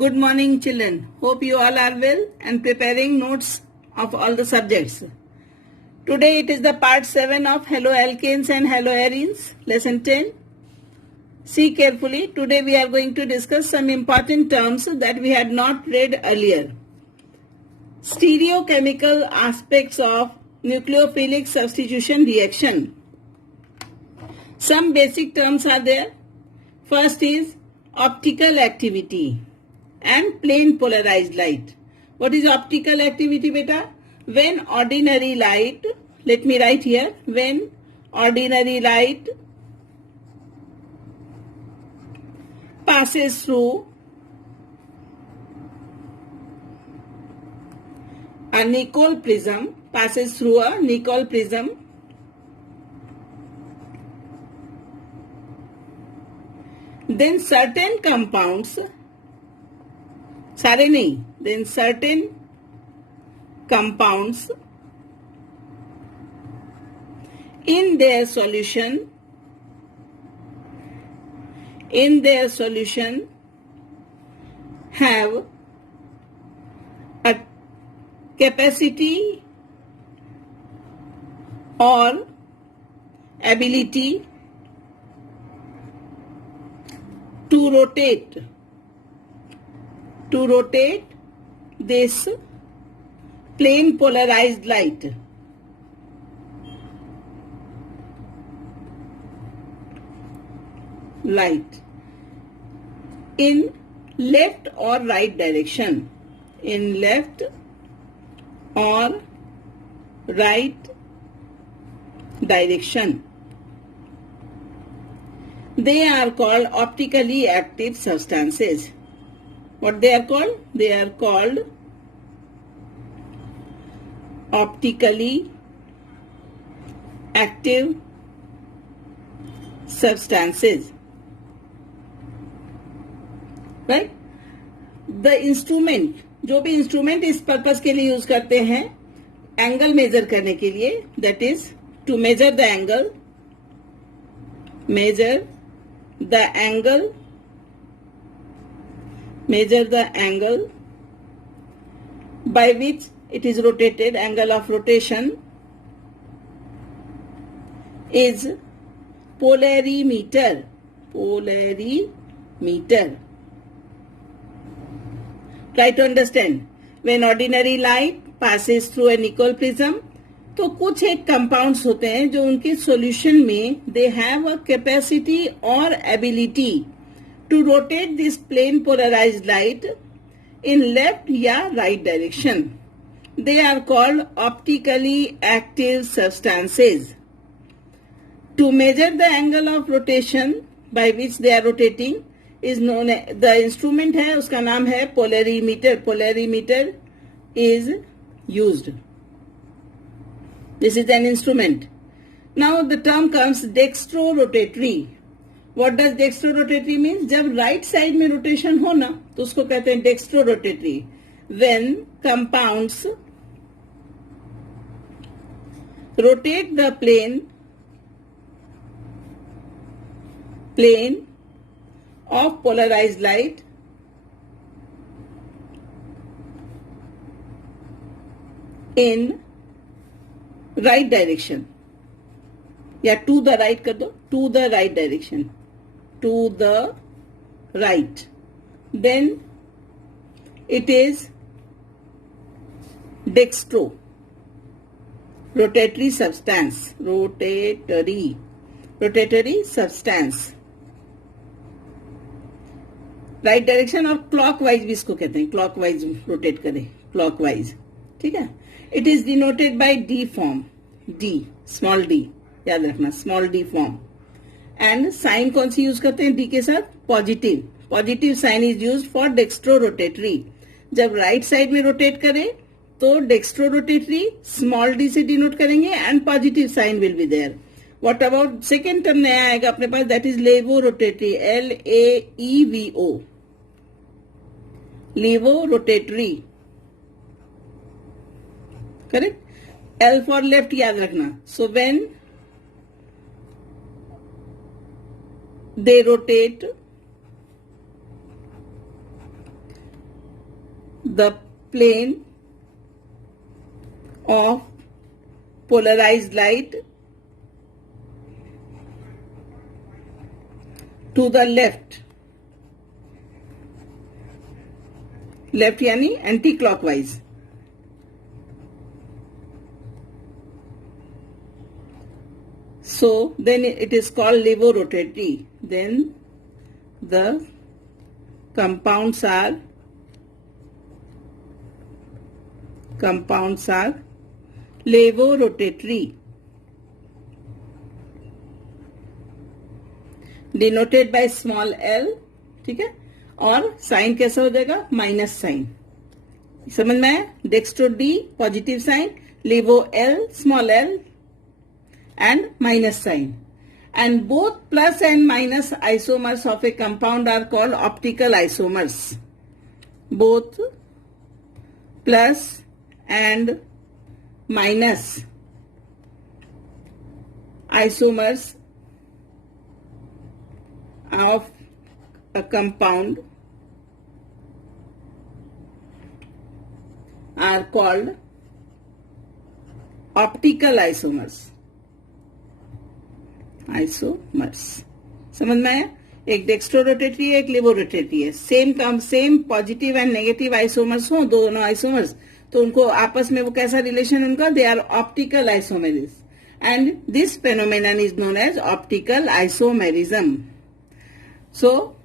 Good morning, children. Hope you all are well and preparing notes of all the subjects. Today it is the part 7 of haloalkanes and haloarenes, lesson 10. See carefully. Today we are going to discuss some important terms that we had not read earlier. Stereochemical aspects of nucleophilic substitution reaction. Some basic terms are there. First is optical activity and plane polarized light. What is optical activity, beta? When ordinary light, let me write here, when ordinary light passes through a Nicol prism, then certain compounds, in their solution have a capacity or ability to rotate this plane polarized light. In left or right direction. They are called optically active substances. What they are called? They are called optically active substances. Right? The instrument, जो भी instrument इस purpose के लिए use करते हैं angle measure करने के लिए, that is to measure the angle by which it is rotated, angle of rotation is polarimeter. Try to understand. When ordinary light passes through a Nicol prism, तो कुछ एक कंपाउंड्स होते हैं जो उनके सॉल्यूशन में दे हैव अ कैपेसिटी और ability to rotate this plane polarized light in left या right direction. They are called optically active substances. To measure the angle of rotation by which they are rotating is known, the instrument है उसका नाम है polarimeter is used. This is an instrument. Now the term comes dextrorotatory. What does dextrorotatory mean? जब right side में rotation हो ना तो उसको कहते हैं dextrorotatory. When compounds rotate the plane of polarized light in right direction, या to the right कर दो, to the right direction, to the right, then it is rotatory substance. Right direction और क्लॉकवाइज भी इसको कहते हैं, क्लॉकवाइज रोटेट करें, clockwise. ठीक है. It is denoted by d form, d, small d, याद रखना, small d form. And sign कौन सी यूज करते हैं डी के साथ? Positive sign is used for dextrorotatory. जब राइट साइड में रोटेट करें तो डेक्स्ट्रोरोटेटरी स्मॉल डी से डिनोट करेंगे and positive sign will be there. What about second term नया आएगा अपने पास, that is levorotatory, LAEVO, levorotatory. Correct. L for left याद रखना. So when they rotate the plane of polarized light to the left यानी anti clockwise. So then it is called levorotatory. Then the compounds are levorotatory, denoted by small l. ठीक है, और sign कैसा हो जाएगा? Minus sign. समझ में आया? Dextro D positive sign, laevo L small L and minus sign, and both plus and minus isomers of a compound are called optical isomers. Both plus and minus isomers of a compound are called optical isomers. समझ में आया? एक dextrorotatory है, एक लेवोरोटेटरी है. Same positive and negative isomers हो, दोनों isomers, तो उनको आपस में वो कैसा रिलेशन उनका? They are optical isomers, and this phenomenon is known as optical isomerism. So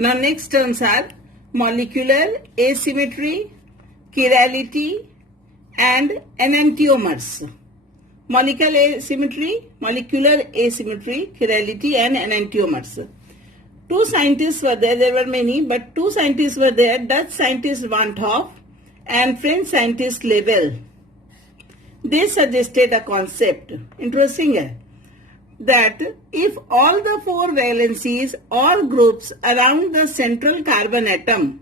now next terms are molecular asymmetry, chirality and enantiomers. Molecular asymmetry, chirality and enantiomers. Two scientists were there. There were many, but two scientists were there. Dutch scientist Van 't Hoff and French scientist Lebel. They suggested a concept, interesting है, that if all the four valencies or groups around the central carbon atom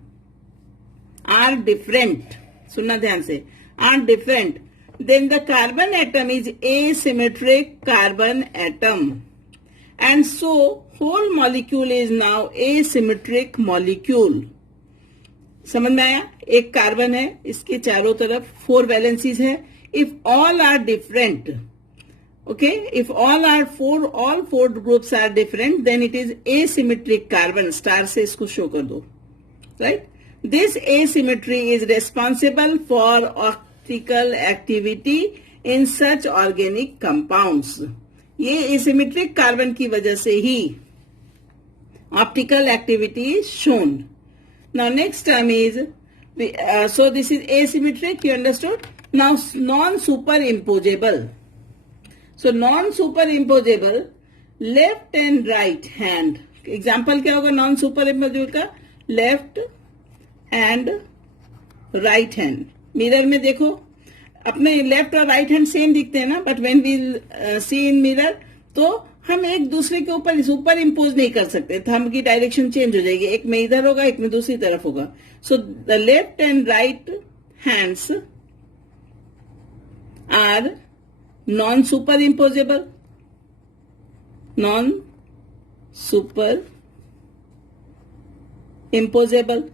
are different, सुनना ध्यान से, are different, then the carbon atom is asymmetric carbon atom, and so whole molecule is now asymmetric molecule. समझ में आया? एक carbon है, इसके चारों तरफ 4 वैलेंसीज है. If all are different, okay, if all 4 groups are different, then it is asymmetric carbon. Star से इसको शो कर दो, right? This asymmetry is responsible for optical activity in such organic compounds. ये asymmetric कार्बन की वजह से ही optical activity is shown. Now next term is, so this is asymmetric, you understood? Now non-superimposable. So non-superimposable, left and right hand. Example क्या होगा non-superimposable का? Left and right hand. Mirror में देखो, अपने left और राइट हैंड सेम दिखते हैं ना, but when we see in mirror तो हम एक दूसरे के ऊपर सुपर इम्पोज नहीं कर सकते. थंब की डायरेक्शन चेंज हो जाएगी, एक में इधर होगा, एक में दूसरी तरफ होगा. So the left and right hands are non super imposable. Non super imposable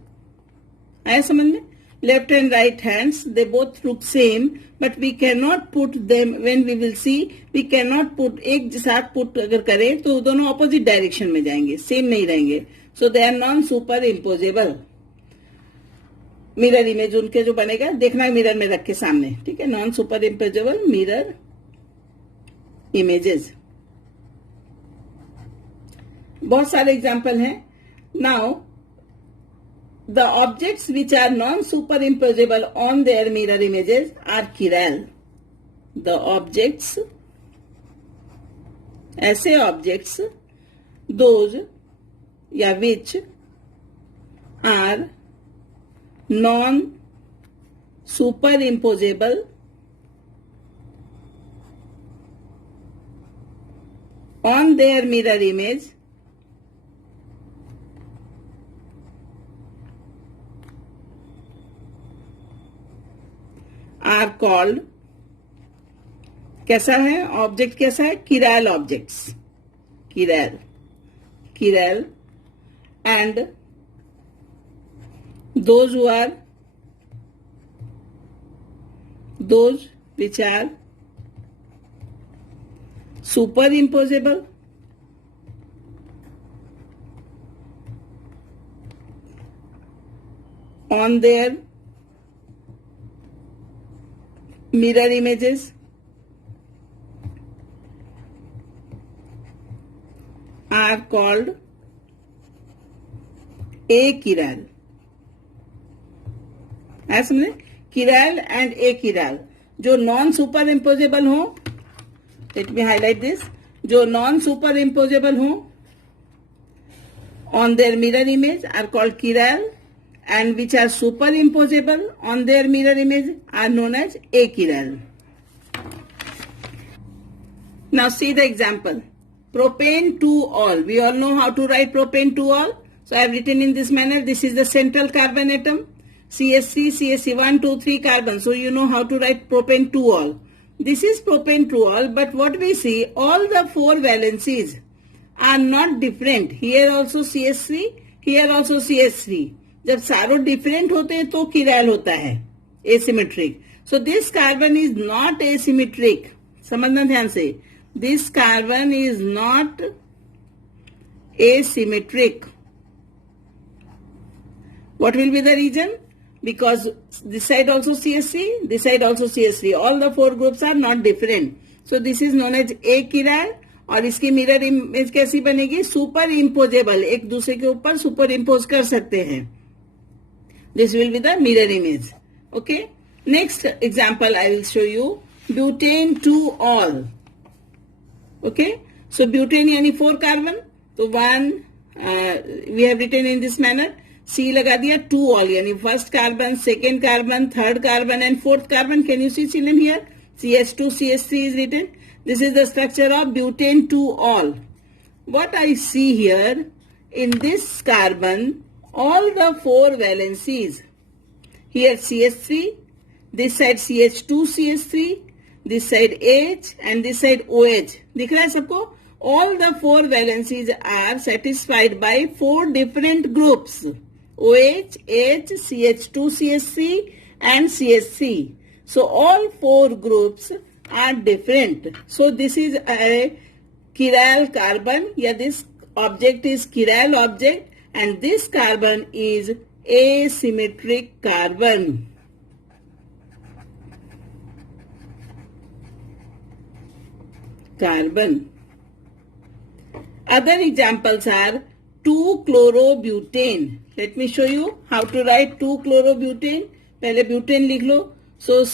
आया समझ में? Left and right hands, they both look same, but we cannot put them, when we will see, we cannot put, एक साथ put अगर करें तो दोनों opposite direction में जाएंगे, same नहीं रहेंगे. So they are non-superimposable. Mirror image उनके जो बनेगा, देखना मिरर में रख के सामने, ठीक है? Non-superimposable mirror images. बहुत सारे एग्जाम्पल हैं. Now the objects which are non-superimposable on their mirror images are chiral. The objects, ऐसे objects, those या which are non-superimposable on their mirror image are called, कैसा है ऑब्जेक्ट? कैसा है? chiral objects. chiral and those which are superimposable on their mirror images are called achiral. है समझे? chiral and achiral. जो non super imposable हो, let me highlight this, जो non super imposable हो on their mirror image are called chiral, and which are superimposable on their mirror image are known as achiral. Now see the example. Propane 2-ol. We all know how to write propane 2-ol. So I have written in this manner. This is the central carbon atom. CH3, CH3, 1, 2, 3 carbon. So you know how to write propane 2-ol. This is propane 2-ol, but what we see, all the 4 valencies are not different. Here also CH3, here also CH3. जब सारों different होते हैं तो chiral होता है, asymmetric. So this carbon is not asymmetric. समझना ध्यान से. This carbon is not asymmetric. What will be the reason? Because this side also CH3, this side also CH3. All the 4 groups are not different. So this is known as achiral. और इसकी mirror image कैसी बनेगी? Super imposable, एक दूसरे के ऊपर super impose कर सकते हैं. This will be the mirror image. Okay, next example I will show you. Butane 2-ol. Okay, so butane यानी 4 कार्बन, तो 1 we have written in this manner. C लगा दिया. 2-ol यानी first carbon, second carbon, third carbon and fourth carbon. Can you see children here? CH2, CH3 is written. This is the structure of butane 2-ol. What I see here, in this carbon, all the 4 valencies, here CH3, this side CH2, CH3, this side H and this side OH. दिख रहा है सबको? All the 4 valencies are satisfied by 4 different groups. OH, H, CH2, CH3 and CH3. So all 4 groups are different. So this is a chiral carbon. Yeah, this object is chiral object and this carbon is asymmetric carbon. Other examples are 2-chlorobutane. Let me show you how to write 2-chlorobutane. पहले butane लिख लो. So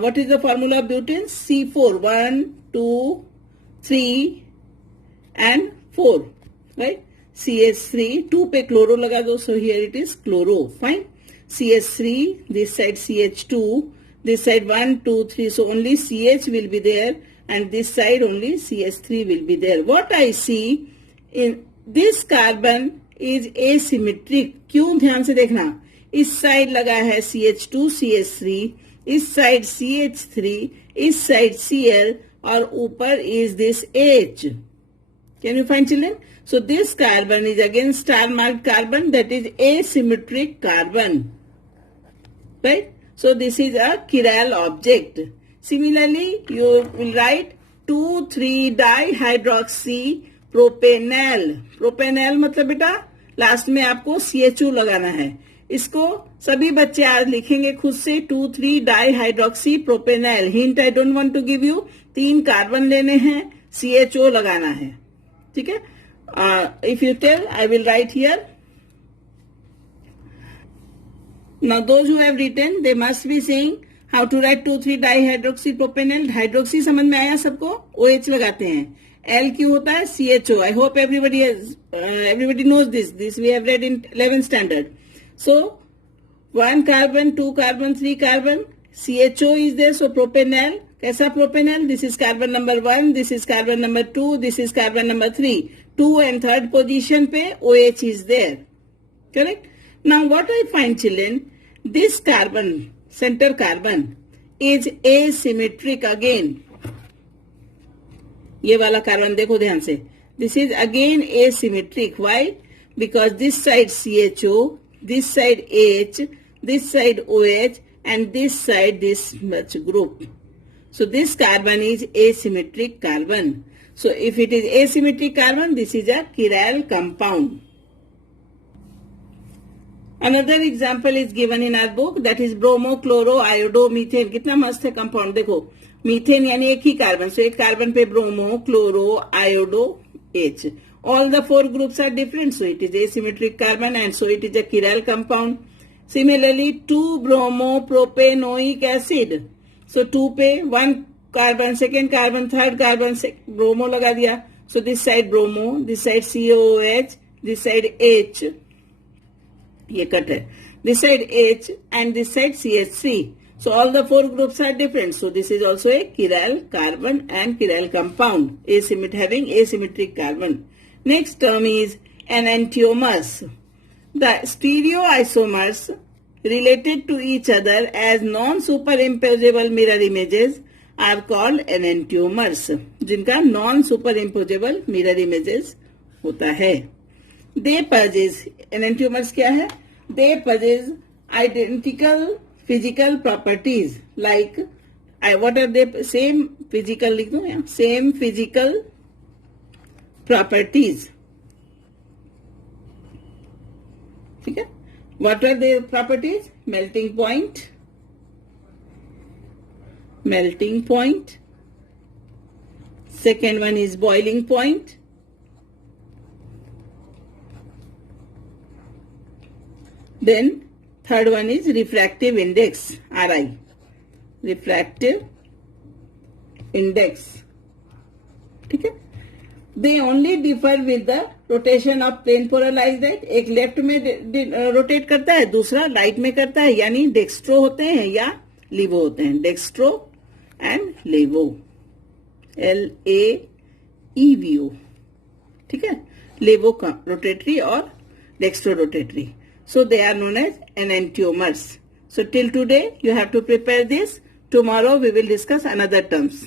what is the formula of butane? C4, 1, 2, 3 and 4, right? CH3, 2 पे chloro लगा दो, so here it is chloro, fine. CH3, this side CH2, this side 1, 2, 3, so only CH will be there and this side only CH3 will be there. What I see in this carbon is asymmetric. क्यों? ध्यान से देखना. इस side लगा है CH2, CH3, इस side CH3, इस side Cl और ऊपर is this H. Can you find, children? So this carbon is again star marked carbon, that is asymmetric carbon. Right? So this is a chiral object. Similarly, you will write 2,3-dihydroxy propanol. Propanol मतलब बेटा last में आपको CHO लगाना है. इसको सभी बच्चे आज लिखेंगे खुद से. 2,3-dihydroxy propanol. Hint I don't want to give you. 3 carbon लेने हैं, CHO लगाना है. ठीक है? If you tell, I will write here. Now those who have written, they must be saying how to write 2,3-dihydroxy propanol. Hydroxy समझ में आया सबको? OH लगाते हैं. L क्यों होता है? CHO. I hope everybody knows this. This we have read in 11th standard. So 1 carbon, 2 carbon, 3 carbon, CHO is there, so propanol. कैसा propanol? This is carbon number 1, this is carbon number 2, this is carbon number 3. 2 and 3rd position पे OH is there. Correct? Now what I find, children, this carbon, center carbon, is asymmetric again. ये वाला carbon देखो ध्यान से. This is again asymmetric. Why? Because this side CHO, this side H, this side OH, and this side this much group. So this carbon is asymmetric carbon. So if it is asymmetric carbon, this is a chiral compound. Another example is given in our book, that is bromo, chloro, iodo, methane. कितना मस्त है compound, देखो methane यानी एक ही carbon, सो एक carbon पे bromo, chloro, iodo, H. All the four groups are different, so it is asymmetric carbon and so it is a chiral compound. Similarly, 2-bromo-propanoic acid. So 2 पे 1 carbon, second carbon, third carbon, bromo लगा दिया. So this side bromo, this side COOH, this side H, ये cut है, this side H and this side CH3. So all the four groups are different. So this is also a chiral carbon and chiral compound, having asymmetric carbon. Next term is enantiomers. The stereoisomers related to each other as non-superimposable mirror images are called enantiomers, जिनका non-superimposable mirror images होता है. They possess, enantiomers क्या है? They possess identical physical properties like, what are they? Same physical लिख दो यहाँ, same physical properties. ठीक है? What are their properties? Melting point, second one is boiling point, then third one is refractive index, RI, refractive index. ठीक है? They only differ with the rotation of plane polarized light. एक left में rotate करता है, दूसरा right में करता है, यानी डेक्स्ट्रो होते हैं या लीवो होते हैं. Dextro and laevo, LAEVO. ठीक है? लेवो का रोटेटरी और dextro rotatory. So they are known as enantiomers. So till today you have to prepare this. Tomorrow we will discuss another terms.